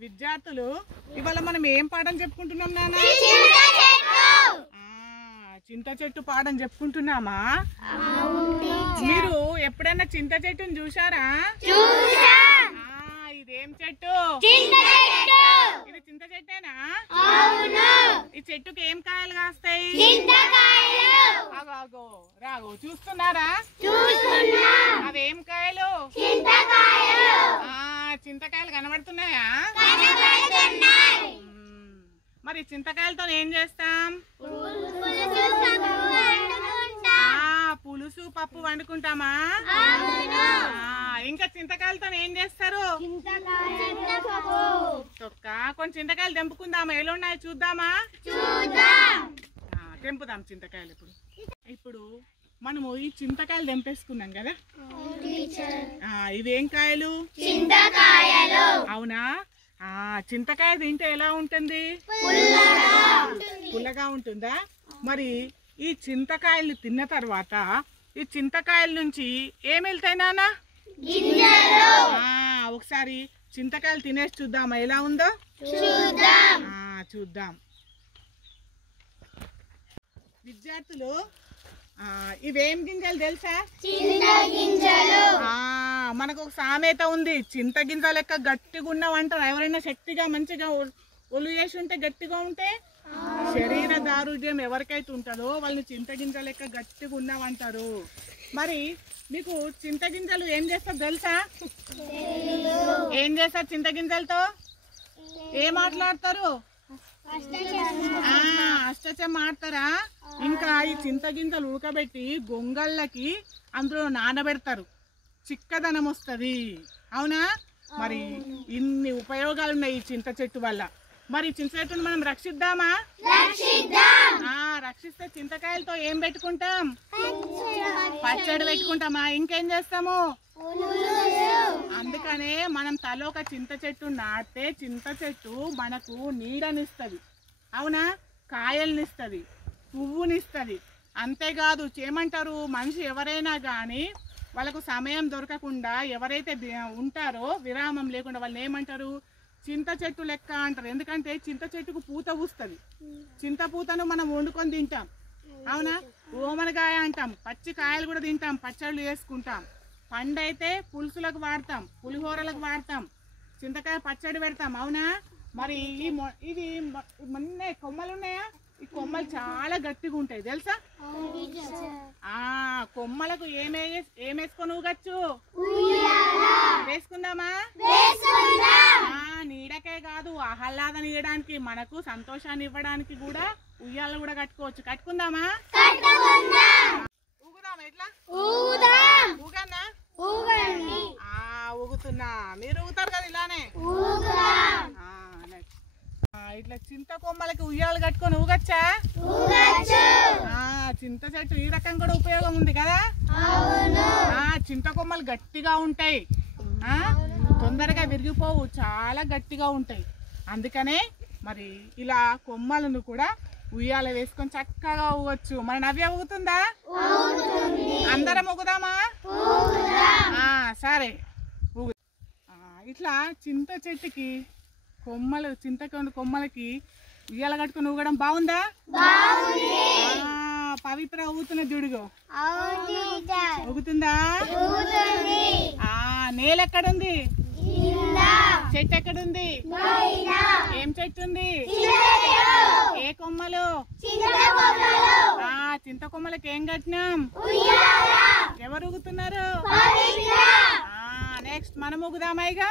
విద్యార్థులు ఇవాళ మనం ఏం పాఠం చెప్పుకుంటున్నాం నాన్న? చింత చెట్టు పాఠం చెప్పుకుంటున్నామా? మీరు ఎప్పుడైనా చింత చెట్టుని చూసారా? ఇదేం చెట్టు? ఇది చింత చెట్టేనా? ఈ చెట్టుకి ఏం కాయలు కాస్తాయి? రాగు చూస్తున్నారా? అవేం కాయలు? చింతకాయలు కనబడుతున్నాయా? మరి చింతకాయలతో ఏం చేస్తాం? పులుసు పప్పు వండుకుంటామా? ఇంకా చింతకాయలతో ఏం చేస్తారు? తొక్క. కొన్ని చింతకాయలు తెంపుకుందామా? ఎలా ఉన్నాయి చూద్దామా? తెంపుదాం చింతకాయలు. ఇప్పుడు మనము ఈ చింతకాయలు తెంపేసుకున్నాం కదా. ఇవేం కాయలు? అవునా? చింతకాయ తింటే ఎలా ఉంటుంది? పుల్లగా ఉంటుందా? మరి ఈ చింతకాయలు తిన్న తర్వాత ఈ చింతకాయల నుంచి ఏమి వెళ్తాయి నాన్న? ఒకసారి చింతకాయలు తినేసి చూద్దామా ఎలా ఉందో? చూద్దాం. విద్యార్థులు ఇవేం గింజలు తెలుసా? మనకు ఒక సామెత ఉంది, చింత గింజ లెక్క గట్టిగా ఉన్నావంటారు. ఎవరైనా శక్తిగా మంచిగా ఒళ్ళు చేసి ఉంటే గట్టిగా ఉంటే శరీర దారుఢ్యం ఎవరికైతే ఉంటుందో వాళ్ళని చింత గింజ లెక్క గట్టిగా ఉన్నావంటారు. మరి మీకు చింత గింజలు ఏం చేస్తారు తెలుసా? ఏం చేస్తారు చింత గింజలతో? ఏం మాట్లాడతారు? అష్టచమ్మ ఆడతారా? ఇంకా ఈ చింత గింజలు ఉడకబెట్టి గొంగళ్ళకి అందులో నానబెడతారు, చిక్కదనం వస్తుంది. అవునా? మరి ఇన్ని ఉపయోగాలు ఉన్నాయి ఈ చింత చెట్టు వల్ల. మరి చింత చెట్టును మనం రక్షిద్దామా? రక్షిస్తే చింతకాయలతో ఏం పెట్టుకుంటాం? పచ్చడి పెట్టుకుంటామా? ఇంకేం చేస్తాము? అందుకనే మనం తలో ఒక చింత చెట్టు నాటితే చింత చెట్టు మనకు నీడనిస్తుంది. అవునా? కాయల్నిస్తుంది, పువ్వునిస్తుంది. అంతేకాదు ఏమంటారు, మనిషి ఎవరైనా కానీ వాళ్ళకు సమయం దొరకకుండా ఎవరైతే ఉంటారో విరామం లేకుండా వాళ్ళు ఏమంటారు? చింత చెట్టు లెక్క అంటారు. ఎందుకంటే చింత చెట్టుకు పూత పూస్తుంది. చింత పూతను మనం వండుకొని తింటాం. అవునా? ఓమనకాయ అంటాం. పచ్చి కాయలు కూడా తింటాం, పచ్చళ్ళు వేసుకుంటాం. పండు అయితే పులుసులకు వాడతాం, పులిహోరలకు వాడతాం, చింతకాయ పచ్చడి పెడతాం. అవునా? మరి ఇది మొన్న కొమ్మలు ఉన్నాయా? ఈ కొమ్మలు చాలా గట్టిగా ఉంటాయి తెలుసా? కొమ్మలకు ఏమేసుకొని ఊగచ్చు? వేసుకుందామా? నీడకే కాదు, ఆహ్లాదం ఇవ్వడానికి, మనకు సంతోషాన్ని ఇవ్వడానికి కూడా ఉయ్యాల కూడా కట్టుకోవచ్చు. కట్టుకుందామా? ఊగుదామా? ఎట్లా ఊగన్నా? ఊగుతున్నా. మీరు ఊగుతారు కదా ఇలానే. ఇట్లా చింత కొమ్మలకి ఉయ్యాలు కట్టుకొని ఊగచ్చా? చింత చెట్టు ఈ రకం కూడా ఉపయోగం ఉంది కదా. చింత కొమ్మలు గట్టిగా ఉంటాయి, తొందరగా విరిగిపోవు, చాలా గట్టిగా ఉంటాయి. అందుకనే మరి ఇలా కొమ్మలను కూడా ఉయ్యాల వేసుకొని చక్కగా ఊగొచ్చు. మరి నవ్య ఊగుతుందా? అందరం ఊగుదామా? సరే ఊగు. ఇట్లా చింత చెట్టుకి కొమ్మలు, చింతకొండ కొమ్మలకి ఉయ్యాల కట్టుకొని ఊగడం బాగుందా? పవిత్ర ఊగుతున్న జుడుగో ఊగుతుందా? నేల ఎక్కడుంది? చెట్టు ఎక్కడుంది? ఏం చెట్టు ఉంది? ఏ కొమ్మలు? చింత కొమ్మలకి ఏం కట్టినాం? ఎవరు ఊగుతున్నారు? నెక్స్ట్ మనం ఊగుదామా? ఇక